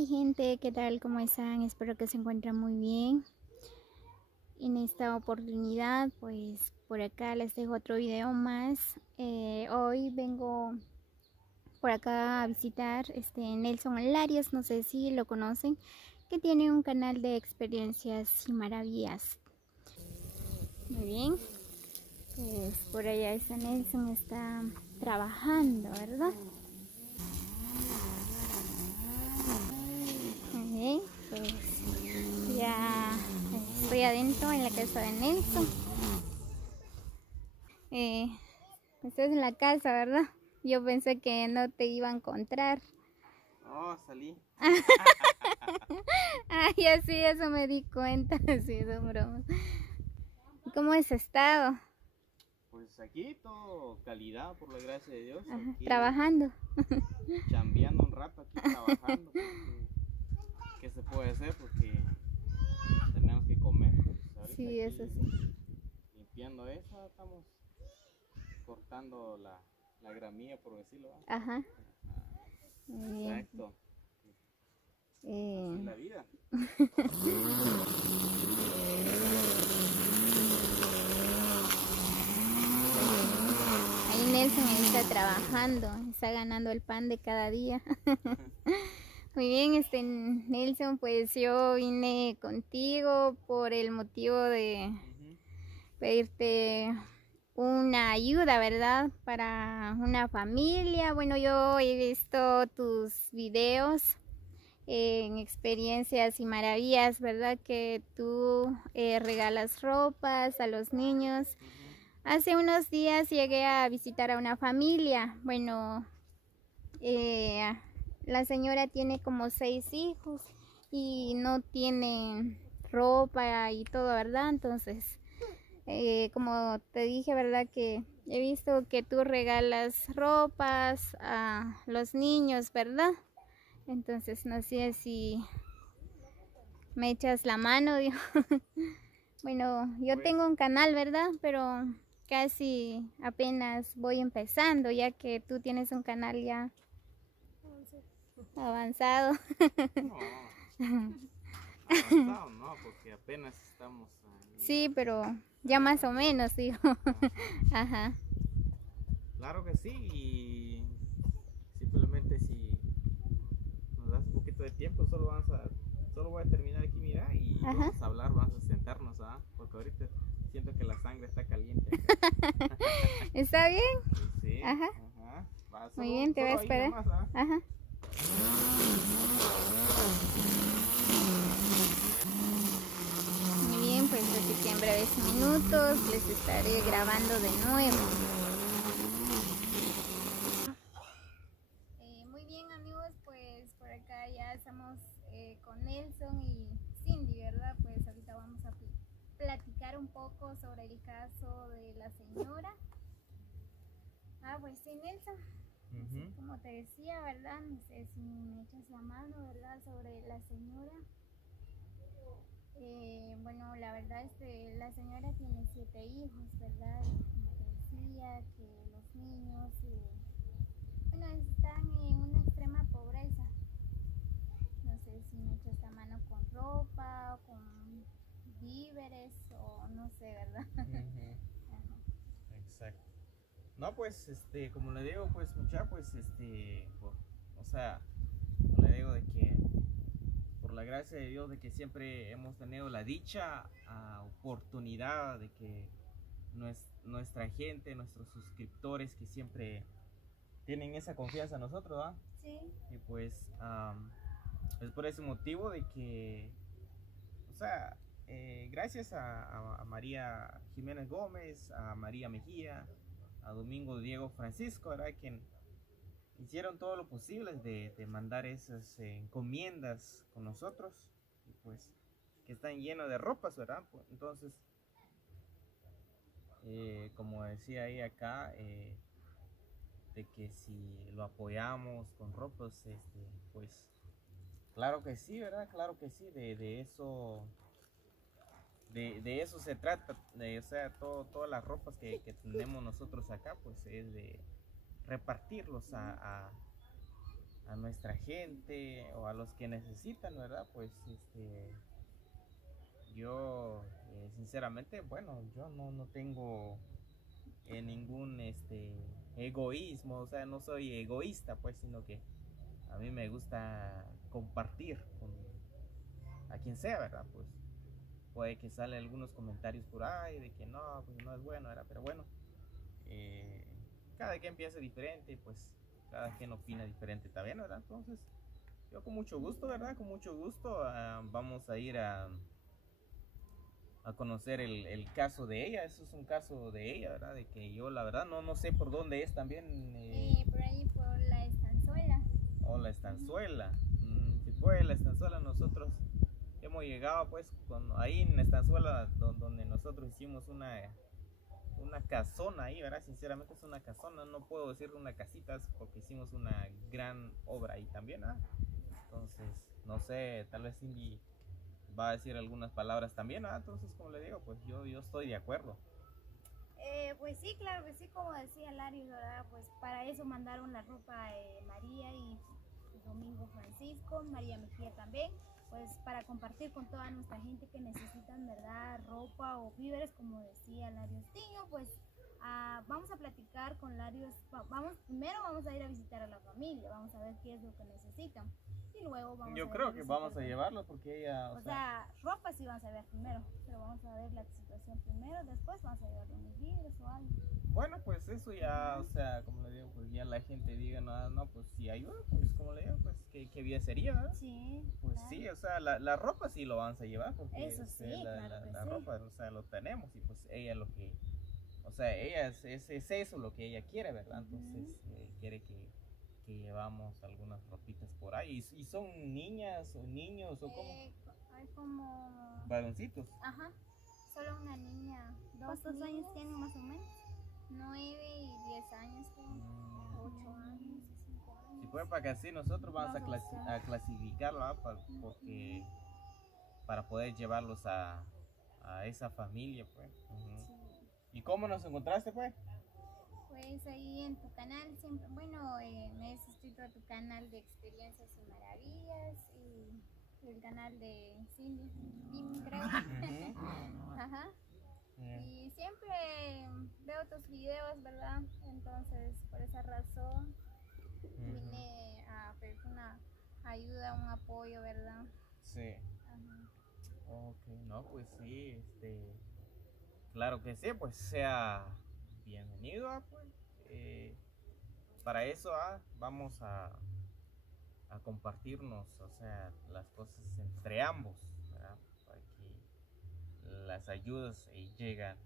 mi gente, ¿qué tal? ¿Cómo están? Espero que se encuentren muy bien. En esta oportunidad, pues por acá les dejo otro video más. Hoy vengo por acá a visitar Nelson Larios, no sé si lo conocen, que tiene un canal de experiencias y maravillas. Muy bien, pues por allá está Nelson, está trabajando, ¿verdad? Muy bien, pues ya estoy adentro en la casa de Nelson. Estás en la casa, ¿verdad? Yo pensé que no te iba a encontrar. Oh, salí. Ay, así, eso me di cuenta. Sí, son bromas. ¿Cómo has estado? Pues aquí todo calidad, por la gracia de Dios. Ajá, Aquí trabajando. chambeando un rato, aquí trabajando. ¿Qué se puede hacer? Porque tenemos que comer. Pues ahorita Sí, aquí eso sí. limpiando eso, estamos cortando la gramilla, por decirlo. Ajá. Muy bien. Exacto. Así es la vida. Ahí Nelson está trabajando, está ganando el pan de cada día. Muy bien, Nelson, pues yo vine contigo por el motivo de pedirte una ayuda, ¿verdad? Para una familia. Bueno, yo he visto tus videos en experiencias y maravillas, ¿verdad? Que tú regalas ropas a los niños. Hace unos días llegué a visitar a una familia. Bueno, la señora tiene como 6 hijos y no tiene ropa y todo, ¿verdad? Entonces, como te dije, ¿verdad? Que he visto que tú regalas ropas a los niños, ¿verdad? Entonces, no sé si me echas la mano, digo. Bueno, yo Pues, tengo un canal, ¿verdad? Pero casi apenas voy empezando, ya que tú tienes un canal ya avanzado. no, avanzado no, porque apenas estamos ahí. Sí, pero ya más o menos, digo. Ajá. Claro que sí, y simplemente si nos das un poquito de tiempo, solo voy a terminar aquí, mira, y Ajá. vamos a hablar, vamos a sentarnos, porque ahorita siento que la sangre está caliente acá. ¿Está bien? Sí, Ajá. ajá. Va, Muy bien, te voy a solo ahí esperar. nomás, ¿ah? Ajá. Muy bien, pues así que en breves minutos les estaré grabando de nuevo. Muy bien, amigos, pues por acá ya estamos con Nelson y Cindy, ¿verdad? Pues ahorita vamos a platicar un poco sobre el caso de la señora. Pues sí, Nelson, así como te decía, ¿verdad? No sé si me echas la mano, ¿verdad? Sobre la señora. Bueno, la verdad es que la señora tiene 7 hijos, ¿verdad? Como te decía, que los niños, bueno, están en una extrema pobreza. No sé si me echas la mano con ropa, con víveres o no sé, ¿verdad? Ajá. Exacto. No, pues, como le digo, pues, mucha, pues, o sea, como le digo de que por la gracia de Dios de que siempre hemos tenido la dicha, oportunidad de que nuestra gente, nuestros suscriptores que siempre tienen esa confianza en nosotros, ¿verdad? Sí. Y pues es por ese motivo de que, o sea, gracias a María Jiménez Gómez, a María Mejía, a Domingo Diego Francisco, ¿verdad? Quien hicieron todo lo posible de mandar esas encomiendas con nosotros, y pues que están llenos de ropas, ¿verdad? Entonces, como decía ahí acá, de que si lo apoyamos con ropas, pues claro que sí, ¿verdad? Claro que sí, de eso. De eso se trata, o sea, todas las ropas que tenemos nosotros acá, pues es de repartirlos a nuestra gente o a los que necesitan, ¿verdad? Pues yo sinceramente, bueno, yo no tengo ningún egoísmo, o sea, no soy egoísta, pues, sino que a mí me gusta compartir con a quien sea, ¿verdad? Pues puede que salen algunos comentarios por ahí de que no, pues no es bueno, ¿verdad? Pero bueno, eh, cada quien piensa diferente, pues cada quien opina diferente también, ¿verdad? Entonces, yo con mucho gusto, ¿verdad? Con mucho gusto vamos a ir a conocer el caso de ella. Eso es un caso de ella, ¿verdad? De que yo la verdad no sé por dónde es también. Por ahí, por la estanzuela. O la estanzuela. Si fue la estanzuela, nosotros hemos llegado pues ahí en la estanzuela donde nosotros hicimos una casona ahí, ¿verdad? Sinceramente es una casona, no puedo decir una casita porque hicimos una gran obra ahí también, ¿ah? Entonces, no sé, tal vez Cindy va a decir algunas palabras también, ¿ah? Entonces, como le digo, pues yo estoy de acuerdo. Pues sí, claro que sí, como decía Larios, ¿verdad? Pues para eso mandaron la ropa María y Domingo Francisco, María Mejía también, pues para compartir con toda nuestra gente que necesitan, ¿verdad? Ropa o víveres, como decía Larios Tiño, pues vamos a platicar con Larios, primero vamos a ir a visitar a la familia, vamos a ver qué es lo que necesitan. Y luego vamos Yo creo que vamos a llevarlo porque ella... O sea, ropa sí vamos a ver primero, pero vamos a ver la situación primero, después vamos a llevar unos víveres o algo. Bueno, pues eso ya, o sea, como le digo, pues ya la gente diga, no, pues si ayuda, pues como le digo, pues qué bien sería, ¿verdad? Sí. Pues claro. sí, o sea, la ropa sí lo vamos a llevar porque Eso sí, la ropa, o sea, lo tenemos y pues ella lo que, o sea, ella es eso lo que ella quiere, ¿verdad? Entonces quiere que llevamos algunas ropitas por ahí. ¿Y son niñas o niños o cómo? Hay como... Varoncitos. Ajá, solo una niña. ¿Cuántos años tienen más o menos? 9 y 10 años, 8 años, 5 años. Si fue para que así nosotros vamos a clasificarlo, ¿verdad? Porque para poder llevarlos a esa familia, pues. Sí. ¿Y cómo nos encontraste, pues? Pues ahí en tu canal siempre, bueno, me he suscrito a tu canal de experiencias y maravillas y el canal de Cindy, creo. Ajá. Y siempre veo tus videos, ¿verdad? Entonces, por esa razón vine a pedir una ayuda, un apoyo, ¿verdad? Sí. Ajá. Ok, no, pues sí, claro que sí, pues sea bienvenido, pues. Para eso vamos a compartirnos, o sea, las cosas entre ambos, ¿verdad? Para que las ayudas lleguen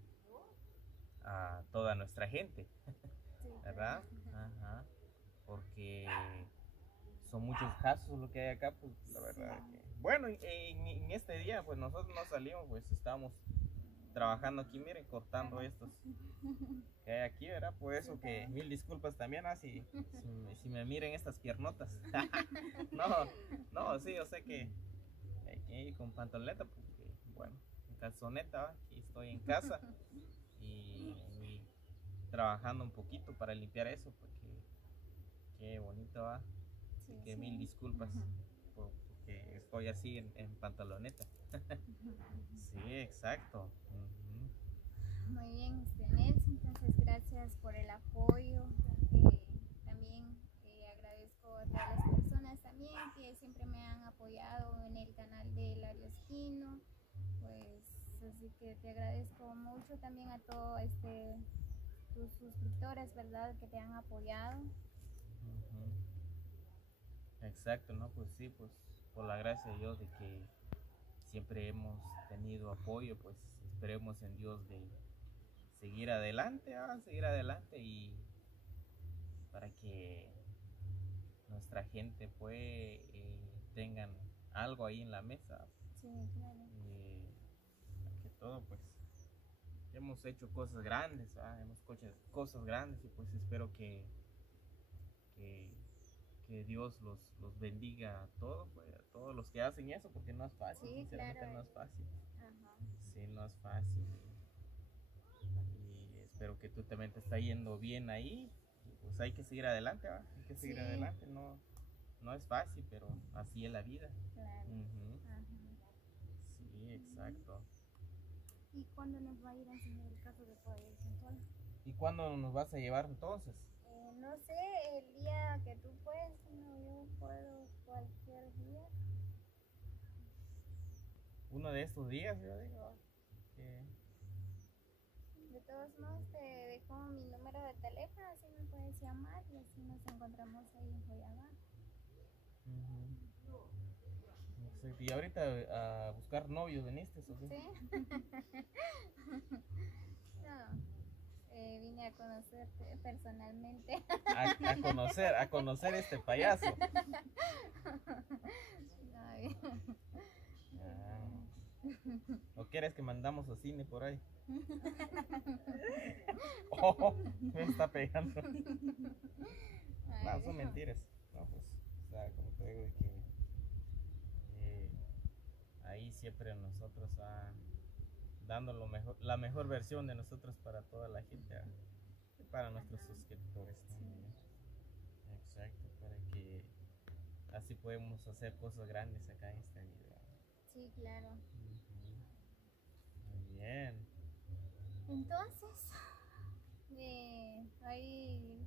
a toda nuestra gente, Sí, ¿verdad? Ajá. Porque son muchos casos lo que hay acá, pues la verdad que... Bueno, en este día pues nosotros no salimos, pues estábamos trabajando aquí, miren, cortando estos que hay aquí, ¿verdad? Por eso que mil disculpas también, si me miren estas piernotas. no, sí, yo sé que hay que ir con pantaloneta, porque, bueno, en calzoneta, ¿va? Aquí estoy en casa y trabajando un poquito para limpiar eso, porque qué bonito, ¿va? Así que mil disculpas porque estoy así en pantaloneta. Sí, exacto. muy bien, Nelson, entonces gracias por el apoyo. También agradezco a todas las personas también que siempre me han apoyado en el canal de Larios Quino. Pues así que te agradezco mucho también a todos tus suscriptores, ¿verdad? Que te han apoyado. Exacto, ¿no? Pues sí, pues por la gracia de Dios de que siempre hemos tenido apoyo, pues esperemos en Dios de seguir adelante, y para que nuestra gente pues tengan algo ahí en la mesa. Sí, claro. Que todo pues hemos hecho cosas grandes, hemos hecho cosas grandes y pues espero que Dios los bendiga a todos, pues, a todos los que hacen eso, porque no es fácil, Sí, sinceramente claro. no es fácil. Ajá. Sí, no es fácil. Y espero que tú también te está yendo bien ahí. Y pues hay que seguir adelante, ¿va? Hay que seguir adelante, no no es fácil, pero así es la vida. Claro. Ujú. Ajá. Sí, exacto. ¿Y cuándo nos va a ir a enseñar el caso de Poder Sensual? ¿Y cuándo nos vas a llevar entonces? No sé, el día que tú puedes, no, yo puedo cualquier día. Uno de estos días, yo digo. que- De todos modos, te dejo mi número de teléfono, así me puedes llamar y así nos encontramos ahí en Joyabá. Ujú. Exacto. ¿Y ahorita a buscar novios veniste o qué? ¿Sí? No, vine a conocerte personalmente. A conocer este payaso. No, bien. Ah. ¿O quieres que mandamos a cine por ahí? Oh, me está pegando. No, son mentiras. No, pues, o sea, como te digo, de que ahí siempre nosotros dando lo mejor, la mejor versión de nosotros para toda la gente, y para nuestros suscriptores también. Exacto, para que así podemos hacer cosas grandes acá en este video. Sí, claro. Ujú. Muy bien. Entonces, ahí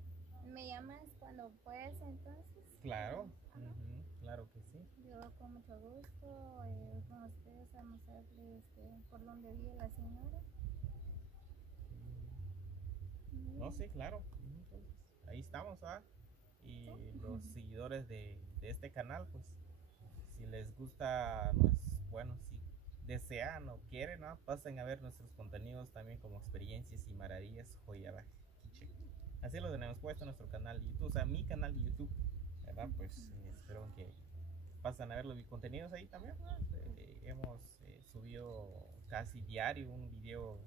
me llamas cuando puedas, entonces. Claro, Ajá. ujú, claro que sí. Yo con mucho gusto, con ustedes a mostrarles por dónde vive la señora. No, sí, claro. Ujú, entonces, ahí estamos, ¿ah? Y los seguidores de este canal, pues, si les gusta, bueno, si desean o quieren, ¿no? Pasen a ver nuestros contenidos también como experiencias y maravillas, Joyaba Kitchen. Así lo tenemos puesto en nuestro canal de YouTube, o sea, mi canal de YouTube, ¿verdad? Pues espero que pasen a ver los contenidos ahí también, ¿no? Hemos subido casi diario, un video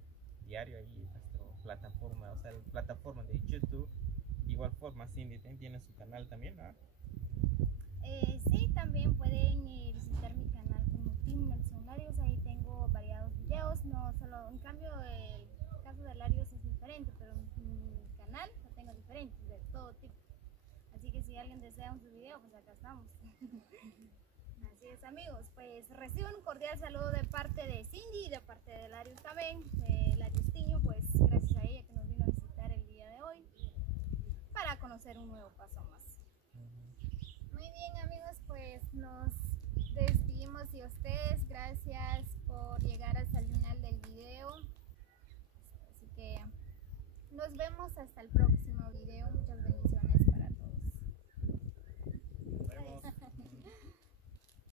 diario ahí en nuestra plataforma, o sea, la plataforma de YouTube. De igual forma, Cindy tiene su canal también, ¿no? Sí, también pueden visitar mi canal como Team Mercenarios, ahí tengo variados videos, no solo, en cambio el caso de Larios es diferente, pero mi canal lo tengo diferente, de todo tipo. Así que si alguien desea un video, pues acá estamos. Así es, amigos, pues reciban un cordial saludo de parte de Cindy y de parte de Larios también, de Larios Tiño, pues gracias a ella que nos vino a visitar el día de hoy para conocer un nuevo paso más. Muy bien, amigos, pues nos despedimos de ustedes. Gracias por llegar hasta el final del video. Así que nos vemos hasta el próximo video. Muchas bendiciones.